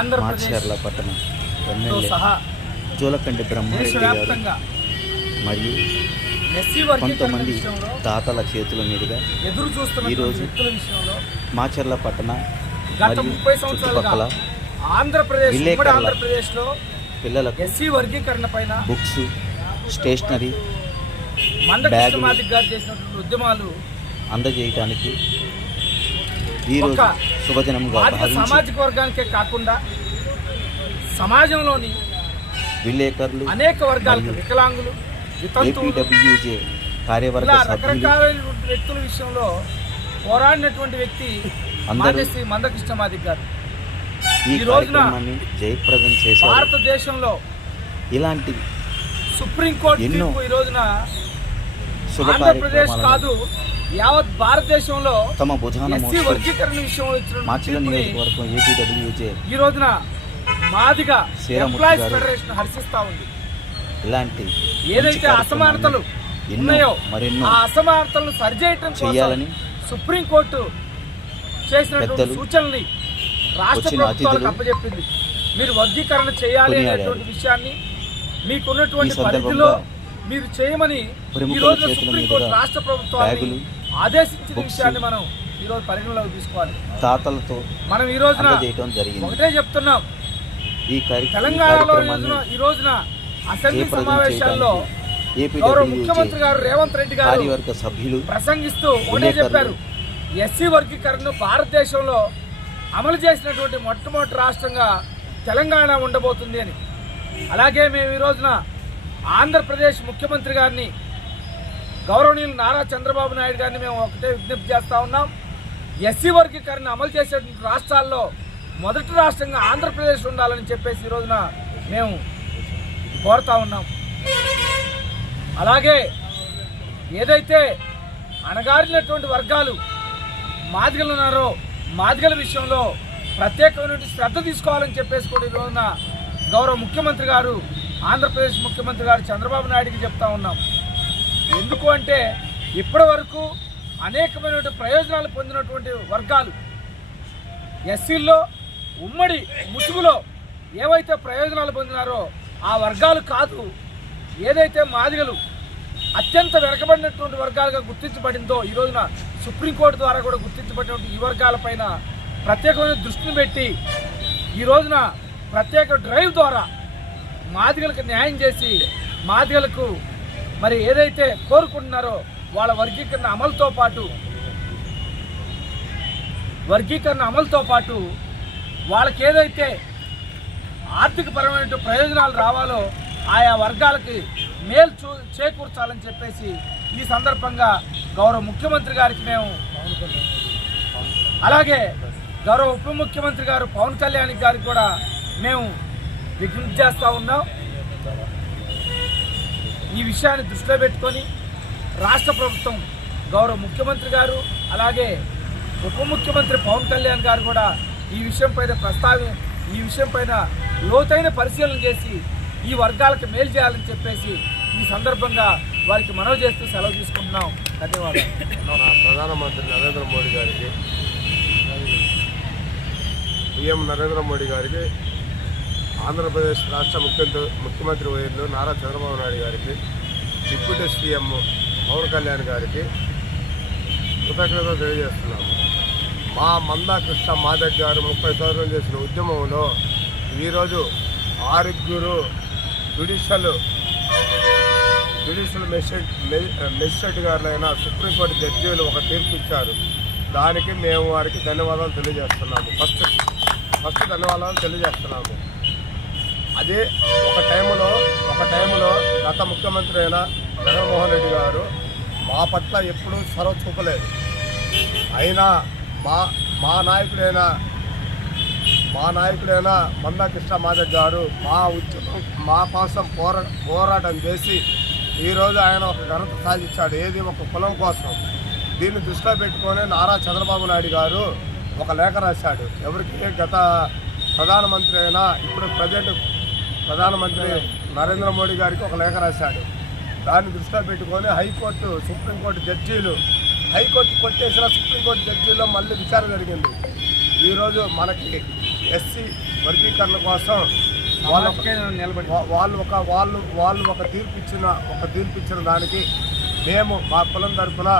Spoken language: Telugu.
మాచర్ల పట్టణం ఎమ్మెల్యే సహా జూలకంటి బ్రహ్మారెడ్డి గారు మరియు కొంతమంది దాతల చేతుల మీదుగా ఈరోజు మాచర్ల పట్టణ మరియు చుట్టుపక్కల ఆంధ్రప్రదేశ్లో పిల్లలకు ఎస్సీ వర్గీకరణ పైన బుక్స్, స్టేషనరీ, బ్యాగులు చేసినటువంటి ఉద్యమాలు అందజేయడానికి ఈరోజు శుభదినంగా సామాజిక వర్గానికే కాకుండా సమాజంలోని విలేకరులు, అనేక వర్గాలకు, వికలాంగులు, ఏపీడబ్ల్యూజే కార్యవర్గ సభ్యులు, రకరకాల వ్యక్తుల విషయంలో పోరాడినటువంటి వ్యక్తి శ్రీ మందకృష్ణ మాదిగ గారు ఈ కార్యక్రమాన్ని జయప్రదం చేశారు. భారతదేశంలో ఇలాంటి సుప్రీంకోర్టు ఎన్నో ఈ రోజున శుభ ఆంధ్రప్రదేశ్ కాదు యావత్ భారతదేశంలో తమ భుజాన వర్గీకరణ విషయం మాచర్ల నియోజకవర్గం ఏపీడబ్ల్యూజే ఈ రోజున మాదిగ శ్రీరామూర్తి గారు ఫెడరేషన్ హర్షిస్తా ఉంది. ఇలాంటి ఏదైతే అసమానతలు ఉన్నాయో మరెన్నో ఆ అసమానతలను సరిచేయటం చేయాలని సుప్రీంకోర్టు చేసినటువంటి సూచనల్ని రాష్ట్ర ప్రభుత్వాలకు అప్పచెప్పింది. మీరు వర్గీకరణ చేయాలి అనేటువంటి విషయాన్ని మీకున్నటువంటి పరిధిలో మీరు చేయమని ఈ రోజు సుప్రీంకోర్టు రాష్ట్ర ప్రభుత్వాన్ని ఆదేశించిన విషయాన్ని మనం ఈ రోజు పరిగణలోకి తీసుకోవాలి. తాతలతో మనం ఈ రోజున జరిగింది. ఒకటే చెప్తున్నాం, ఈ తెలంగాణలో ఈ రోజున అసెంబ్లీ సమావేశాల్లో గౌరవ ముఖ్యమంత్రి గారు రేవంత్ రెడ్డి గారు సభ్యులు ప్రసంగిస్తూ ఒకటే చెప్పారు, ఎస్సీ వర్గీకరణను భారతదేశంలో అమలు చేసినటువంటి మొట్టమొదటి రాష్ట్రంగా తెలంగాణ ఉండబోతుంది అని. అలాగే మేము ఈ రోజున ఆంధ్రప్రదేశ్ ముఖ్యమంత్రి గారిని, గౌరవనీయులు నారా చంద్రబాబు నాయుడు గారిని మేము ఒకటే విజ్ఞప్తి చేస్తూ ఉన్నాం, ఎస్సీ వర్గీకరణ అమలు చేసేటువంటి రాష్ట్రాల్లో మొదటి రాష్ట్రంగా ఆంధ్రప్రదేశ్ ఉండాలని చెప్పేసి ఈ రోజున మేము కోరుతా ఉన్నాం. అలాగే ఏదైతే అణగారినటువంటి వర్గాలు మాదిగలు ఉన్నారో మాదిగల విషయంలో ప్రత్యేకమైన శ్రద్ధ తీసుకోవాలని చెప్పేసి కూడా ఈ రోజున గౌరవ ముఖ్యమంత్రి గారు, ఆంధ్రప్రదేశ్ ముఖ్యమంత్రి గారు చంద్రబాబు నాయుడుకి చెప్తా ఉన్నాం. ఎందుకు అంటే ఇప్పటి వరకు అనేకమైనటువంటి ప్రయోజనాలు పొందినటువంటి వర్గాలు ఎస్సీల్లో ఉమ్మడి ముసుగులో ఏవైతే ప్రయోజనాలు పొందినారో ఆ వర్గాలు కాదు, ఏదైతే మాదిగలు అత్యంత వెనకబడినటువంటి వర్గాలుగా గుర్తించబడిందో ఈ రోజున సుప్రీంకోర్టు ద్వారా కూడా గుర్తించబడినటువంటి ఈ వర్గాలపైన ప్రత్యేకమైన దృష్టిని పెట్టి ఈ రోజున ప్రత్యేక డ్రైవ్ ద్వారా మాదిగలకు న్యాయం చేసి మాదిగలకు మరి ఏదైతే కోరుకుంటున్నారో వాళ్ళ వర్గీకరణ అమలుతో పాటు వాళ్ళకి ఏదైతే ఆర్థికపరమైన ప్రయోజనాలు రావాలో ఆయా వర్గాలకి మేలు చేకూర్చాలని చెప్పేసి ఈ సందర్భంగా గౌరవ ముఖ్యమంత్రి గారికి మేము, అలాగే గౌరవ ఉప ముఖ్యమంత్రి గారు పవన్ కళ్యాణ్ గారికి కూడా మేము విజ్ఞప్తి చేస్తూ ఉన్నాం. ఈ విషయాన్ని దృష్టిలో పెట్టుకొని రాష్ట్ర ప్రభుత్వం, గౌరవ ముఖ్యమంత్రి గారు అలాగే ఉప ముఖ్యమంత్రి పవన్ కళ్యాణ్ గారు కూడా ఈ విషయంపైన లోతైన పరిశీలన చేసి ఈ వర్గాలకు మేలు చేయాలని చెప్పేసి ఈ సందర్భంగా వారికి మనవి చేస్తూ సెలవు తీసుకుంటున్నాం. ధన్యవాదాలు. ప్రధానమంత్రి నరేంద్ర మోడీ గారికి, పిఎం నరేంద్ర మోడీ గారికి, ఆంధ్రప్రదేశ్ రాష్ట్ర ముఖ్యమంత్రి వర్యులు నారా చంద్రబాబు నాయుడు గారికి, డిప్యూటీ సీఎం పవన్ కళ్యాణ్ గారికి కృతజ్ఞతలు తెలియజేస్తున్నాము. మా మందకృష్ణ మాదిగ గారు 30 సంవత్సరాలు చేసిన ఉద్యమంలో ఈరోజు 6 జ్యుడిషియల్ మెజిస్ట్రేట్ గారులైన సుప్రీంకోర్టు జడ్జీలు ఒక తీర్పు ఇచ్చారు. దానికి మేము వారికి ధన్యవాదాలు తెలియజేస్తున్నాము. ఫస్ట్ ధన్యవాదాలు తెలియజేస్తున్నాము. అదే ఒక టైంలో గత ముఖ్యమంత్రి అయిన జగన్మోహన్ రెడ్డి గారు మా పట్ల ఎప్పుడూ చొరవ చూపలేదు. అయినా మా నాయకుడైన మందకృష్ణ మాదిగ గారు మా కోసం పోరాటం చేసి ఈరోజు ఆయన ఒక ఘనత సాధించాడు. ఏది ఒక కులం కోసం. దీన్ని దృష్టిలో పెట్టుకొని నారా చంద్రబాబు నాయుడు గారు ఒక లేఖ రాశాడు. ఎవరికి? గత ప్రధానమంత్రి అయినా ఇప్పుడు ప్రజెంట్ ప్రధానమంత్రి నరేంద్ర మోడీ గారికి ఒక లేఖ రాశాడు. దాన్ని దృష్టిలో పెట్టుకొని హైకోర్టు, సుప్రీంకోర్టు జడ్జీలు, హైకోర్టు కొట్టేసిన సుప్రీంకోర్టు జడ్జీల్లో మళ్ళీ విచారణ జరిగింది. ఈరోజు మనకి ఎస్సీ వర్గీకరణ కోసం వాళ్ళు ఒక తీర్పు ఇచ్చిన దానికి మేము మా కులం తరఫున